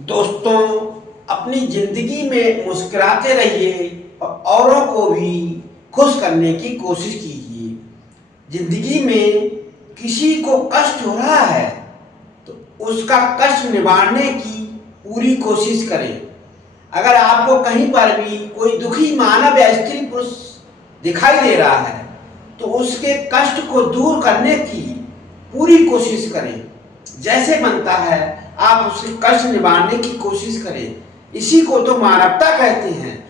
दोस्तों, अपनी जिंदगी में मुस्कुराते रहिए और औरों को भी खुश करने की कोशिश कीजिए। जिंदगी में किसी को कष्ट हो रहा है तो उसका कष्ट निवारने की पूरी कोशिश करें। अगर आपको कहीं पर भी कोई दुखी मानव या स्त्री पुरुष दिखाई दे रहा है तो उसके कष्ट को दूर करने की पूरी कोशिश करें। जैसे बनता है आप उसके कष्ट निवारने की कोशिश करें। इसी को तो मानवता कहते हैं।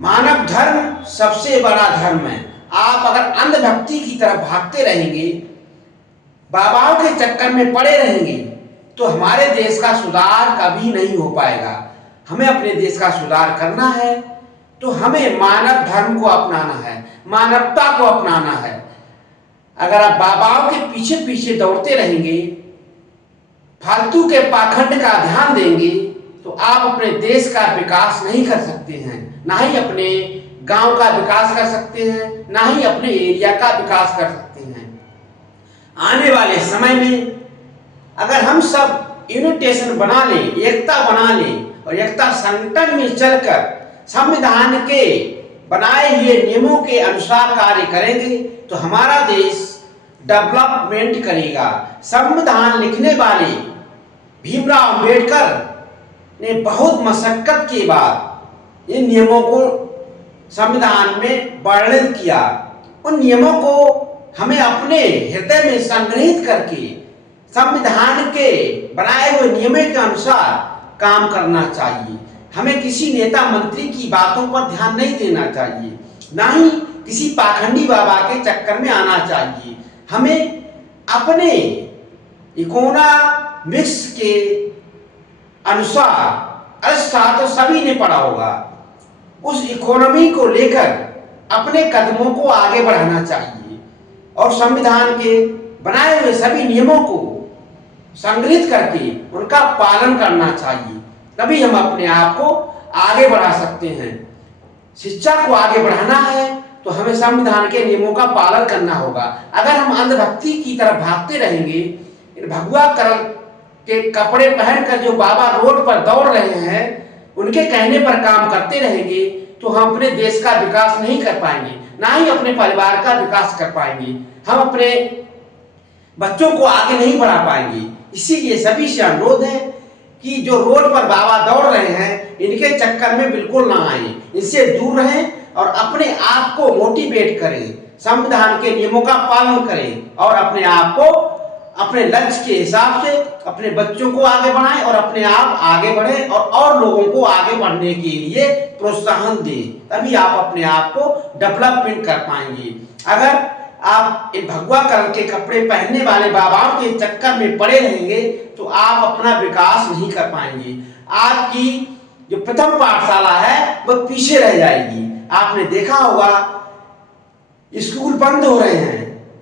मानव धर्म सबसे बड़ा धर्म है। आप अगर अंधभक्ति की तरफ भागते रहेंगे, बाबाओं के चक्कर में पड़े रहेंगे तो हमारे देश का सुधार कभी नहीं हो पाएगा। हमें अपने देश का सुधार करना है तो हमें मानव धर्म को अपनाना है, मानवता को अपनाना है। अगर आप बाबाओं के पीछे पीछे दौड़ते रहेंगे, फालतू के पाखंड का ध्यान देंगे तो आप अपने देश का विकास नहीं कर सकते हैं, ना ही अपने गांव का विकास कर सकते हैं, ना ही अपने एरिया का विकास कर सकते हैं। आने वाले समय में अगर हम सब यूनिटेशन बना लें, एकता बना लें और एकता संगठन में चलकर संविधान के बनाए हुए नियमों के अनुसार कार्य करेंगे तो हमारा देश डेवलपमेंट करेगा। संविधान लिखने वाले भीमराव अंबेडकर ने बहुत मशक्कत के बाद इन नियमों को संविधान में वर्णित किया। उन नियमों को हमें अपने हृदय में संग्रहित करके संविधान के बनाए हुए नियमों के अनुसार काम करना चाहिए। हमें किसी नेता मंत्री की बातों पर ध्यान नहीं देना चाहिए, ना ही किसी पाखंडी बाबा के चक्कर में आना चाहिए। हमें अपने इकोनॉमिक्स के अनुसार अर्थशास्त्र सभी ने पढ़ा होगा, उस इकोनॉमी को लेकर अपने कदमों को आगे बढ़ाना चाहिए और संविधान के बनाए हुए सभी नियमों को संग्रहित करके उनका पालन करना चाहिए। तभी हम अपने आप को आगे बढ़ा सकते हैं। शिक्षा को आगे बढ़ाना है तो हमें संविधान के नियमों का पालन करना होगा। अगर हम अंधभक्ति की तरफ भागते रहेंगे, भगवा कलर के कपड़े पहनकर जो बाबा रोड पर दौड़ रहे हैं उनके कहने पर काम करते रहेंगे तो हम अपने देश का विकास नहीं कर पाएंगे, ना ही अपने परिवार का विकास कर पाएंगे। हम अपने बच्चों को आगे नहीं बढ़ा पाएंगे। इसीलिए सभी से अनुरोध है कि जो रोड पर बाबा दौड़ रहे हैं इनके चक्कर में बिल्कुल ना आए, इनसे दूर रहें और अपने आप को मोटिवेट करें, संविधान के नियमों का पालन करें और अपने आप को अपने लक्ष्य के हिसाब से अपने बच्चों को आगे बढ़ाएं और अपने आप आगे बढ़ें और लोगों को आगे बढ़ने के लिए प्रोत्साहन दें। तभी आप अपने आप को डेवलपमेंट कर पाएंगे। अगर आप भगवा कलर के कपड़े पहनने वाले बाबाओं के चक्कर में पड़े रहेंगे तो आप अपना विकास नहीं कर पाएंगे। आपकी जो प्रथम पाठशाला है वह पीछे रह जाएगी। आपने देखा होगा स्कूल बंद हो रहे हैं,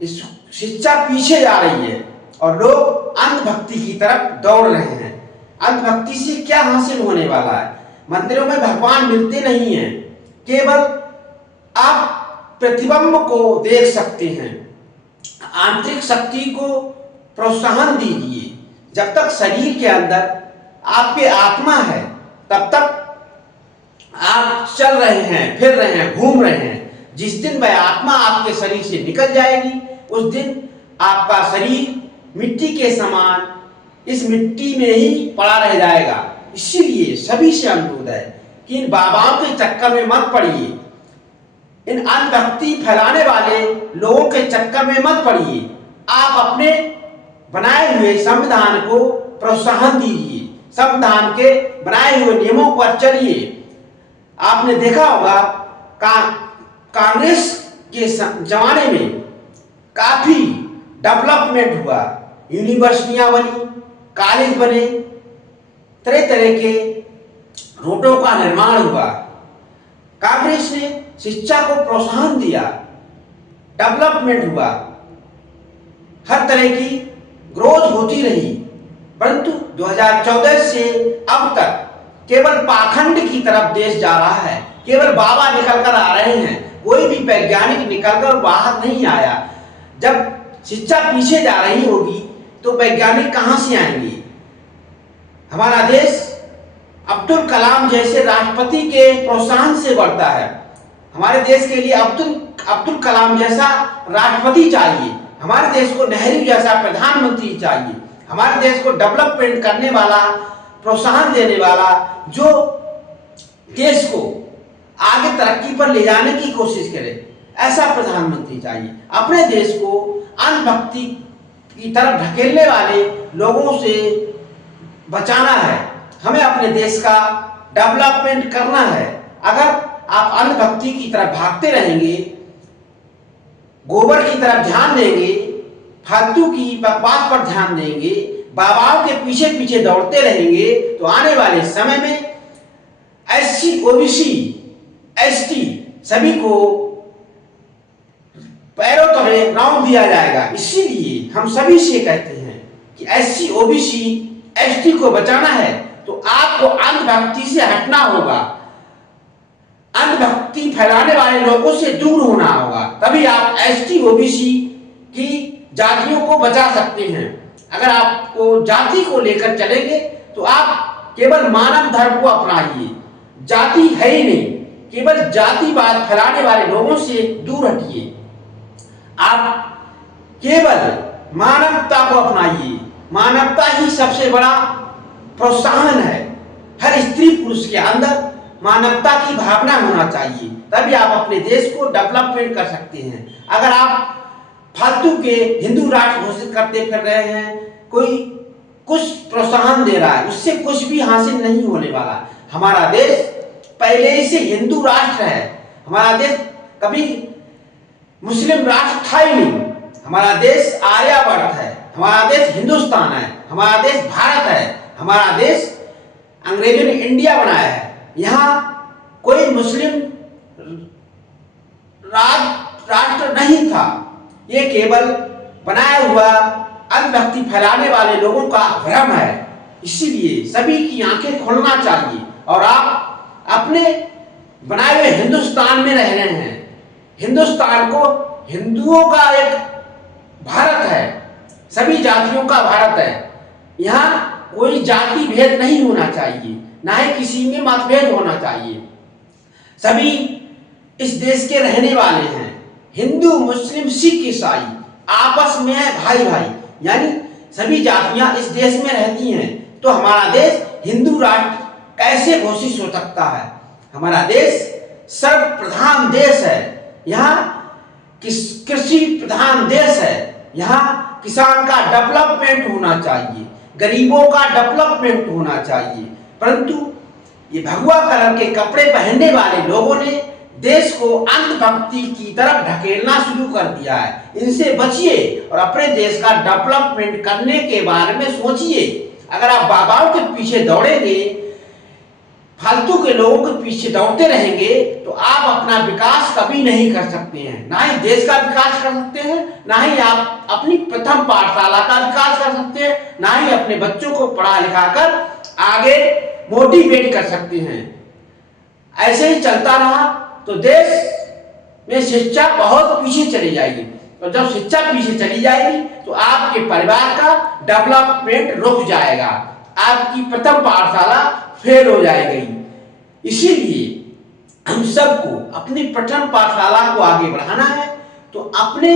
शिक्षा पीछे जा रही है और लोग अंधभक्ति की तरफ दौड़ रहे हैं। अंधभक्ति से क्या हासिल होने वाला है? मंदिरों में भगवान मिलते नहीं हैं, केवल आप प्रतिबिंब को देख सकते हैं। आंतरिक शक्ति को प्रोत्साहन दीजिए। जब तक शरीर के अंदर आपके आत्मा है तब तक आप चल रहे हैं, फिर रहे हैं, घूम रहे हैं। जिस दिन वह आत्मा आपके शरीर से निकल जाएगी उस दिन आपका शरीर मिट्टी के समान इस मिट्टी में ही पड़ा रह जाएगा। इसीलिए सभी से अनुरोध है कि इन बाबाओं के चक्कर में मत पड़िए, इन अंधभक्ति फैलाने वाले लोगों के चक्कर में मत पड़िए। आप अपने बनाए हुए संविधान को प्रोत्साहन दीजिए, संविधान के बनाए हुए नियमों पर चलिए। आपने देखा होगा कांग्रेस के जमाने में काफी डेवलपमेंट हुआ, यूनिवर्सिटियां बनी, कॉलेज बने, तरह तरह के रोडों का निर्माण हुआ। कांग्रेस ने शिक्षा को प्रोत्साहन दिया, डेवलपमेंट हुआ, हर तरह की ग्रोथ होती रही। परंतु 2014 से अब तक केवल पाखंड की तरफ देश जा रहा है। केवल बाबा निकल कर आ रहे हैं, कोई भी वैज्ञानिक निकलकर बाहर नहीं आया। जब शिक्षा पीछे जा रही होगी तो वैज्ञानिक कहां से आएंगे? हमारा देश अब्दुल कलाम जैसे राष्ट्रपति के प्रोत्साहन से बढ़ता है। हमारे देश के लिए अब्दुल कलाम जैसा राष्ट्रपति चाहिए। हमारे देश को नेहरू जैसा प्रधानमंत्री चाहिए। हमारे देश को डेवलपमेंट करने वाला, प्रोत्साहन देने वाला, जो देश को आगे तरक्की पर ले जाने की कोशिश करे, ऐसा प्रधानमंत्री चाहिए। अपने देश को अंधभक्ति की तरफ ढकेलने वाले लोगों से बचाना है। हमें अपने देश का डेवलपमेंट करना है। अगर आप अंधभक्ति की तरफ भागते रहेंगे, गोबर की तरफ ध्यान देंगे, फालतू की बकवास पर ध्यान देंगे, बाबाओं के पीछे पीछे दौड़ते रहेंगे, तो आने वाले समय में SC, OBC, ST सभी को पैरों तले रौंद दिया जाएगा। इसीलिए हम सभी से कहते हैं कि SC, OBC, ST को बचाना है तो आपको अंधभक्ति से हटना होगा। अंधभक्ति फैलाने वाले लोगों से दूर होना होगा, तभी आप ST, OBC की जातियों को बचा सकते हैं। अगर आपको जाति को लेकर चलेंगे तो आप केवल मानव धर्म को अपनाइए। जाति है ही नहीं, केवल जातिवाद फैलाने वाले लोगों से दूर हटिए। आप केवल मानवता को अपनाइए। मानवता ही सबसे बड़ा प्रोत्साहन है। हर स्त्री पुरुष के अंदर मानवता की भावना होना चाहिए, तभी आप अपने देश को डेवलपमेंट कर सकते हैं। अगर आप फालतू के हिंदू राष्ट्र घोषित करते फिर रहे हैं, कोई कुछ प्रोत्साहन दे रहा है, उससे कुछ भी हासिल नहीं होने वाला। हमारा देश पहले ही से हिंदू राष्ट्र है। हमारा देश कभी मुस्लिम राष्ट्र था ही नहीं। हमारा देश आर्यावर्त है। हमारा देश हिंदुस्तान है। हमारा देश भारत है। हमारा देश अंग्रेजों ने इंडिया बनाया है। यहाँ कोई मुस्लिम राष्ट्र नहीं था। ये केवल बनाया हुआ अंधभक्ति फैलाने वाले लोगों का भ्रम है। इसीलिए सभी की आंखें खोलना चाहिए और आप अपने बनाए हुए हिंदुस्तान में रह रहे हैं। हिंदुस्तान को हिंदुओं का एक भारत है, सभी जातियों का भारत है। यहाँ कोई जाति भेद नहीं होना चाहिए, ना ही किसी में मतभेद होना चाहिए। सभी इस देश के रहने वाले हैं। हिंदू, मुस्लिम, सिख, ईसाई आपस में है भाई भाई, यानी सभी जातियां इस देश में रहती हैं। तो हमारा देश हिंदू राष्ट्र कैसे घोषित हो सकता है? हमारा देश सर्व प्रधान देश है। यहाँ कृषि प्रधान देश है। यहाँ किसान का डेवलपमेंट होना चाहिए, गरीबों का डेवलपमेंट होना चाहिए। परंतु ये भगवा कलर के कपड़े पहनने वाले लोगों ने देश को अंधभक्ति की तरफ ढकेलना शुरू कर दिया है। इनसे बचिए और अपने देश का डेवलपमेंट करने के बारे में सोचिए। अगर आप बाबाओं के पीछे दौड़ेंगे, फालतू के लोगों के पीछे दौड़ते रहेंगे, तो आप अपना विकास कभी नहीं कर सकते हैं। ना ही देश का विकास कर सकते हैं, ना ही आप अपनी प्रथम पाठशाला का विकास कर सकते हैं, ना ही अपने बच्चों को पढ़ा लिखा कर आगे मोटिवेट कर सकते हैं। ऐसे ही चलता रहा तो देश में शिक्षा बहुत पीछे चली जाएगी, और जब शिक्षा पीछे चली जाएगी तो आपके परिवार का डेवलपमेंट रुक जाएगा, आपकी प्रथम पाठशाला फेल हो जाएगी। इसीलिए हम सबको अपनी प्रथम पाठशाला को आगे बढ़ाना है, तो अपने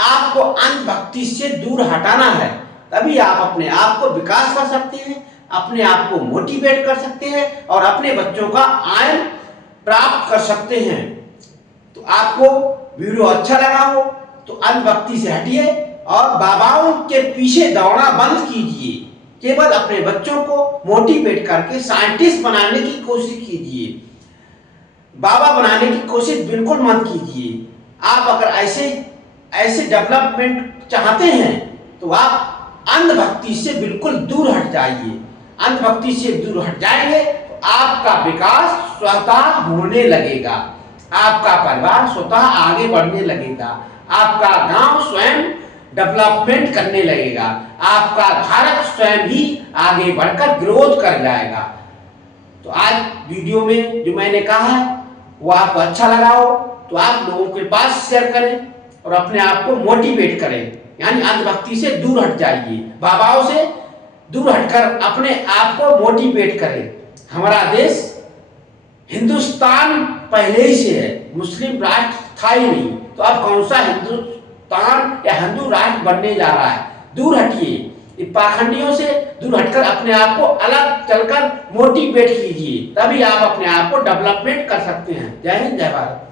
आप को अंधभक्ति से दूर हटाना है। तभी आप अपने आप को विकास कर सकते हैं, अपने आप को मोटिवेट कर सकते हैं और अपने बच्चों का आय प्राप्त कर सकते हैं। तो आपको वीडियो अच्छा लगा हो तो अंधभक्ति से हटिए और बाबाओं के पीछे दौड़ना बंद कीजिए। केवल अपने बच्चों को मोटिवेट करके साइंटिस्ट बनाने की कोशिश कीजिए, बाबा बनाने की कोशिश बिल्कुल मत कीजिए। आप अगर ऐसे डेवलपमेंट चाहते हैं तो आप अंधभक्ति से बिल्कुल दूर हट जाइए। अंधभक्ति से दूर हट जाएंगे तो आपका विकास स्वतः होने लगेगा, आपका परिवार स्वतः आगे बढ़ने लगेगा, आपका गांव स्वयं डेवलपमेंट करने लगेगा, आपका भारत स्वयं ही आगे बढ़कर ग्रोथ कर जाएगा। तो आज वीडियो में जो मैंने कहा है वो आपको अच्छा लगा हो तो आप लोगों के पास शेयर करें और अपने आप को मोटिवेट करें, यानी अंधभक्ति से दूर हट जाइए, बाबाओं से दूर हटकर अपने आप को मोटिवेट करें। हमारा देश हिंदुस्तान पहले ही से है, मुस्लिम राष्ट्र था ही नहीं, तो अब कौन सा हिंदुस्तान या हिंदू राष्ट्र बनने जा रहा है। दूर हटिए, पाखंडियों से दूर हटकर अपने आप को अलग चलकर मोटिवेट कीजिए, तभी आप अपने आप को डेवलपमेंट कर सकते हैं। जय हिंद, जय भारत।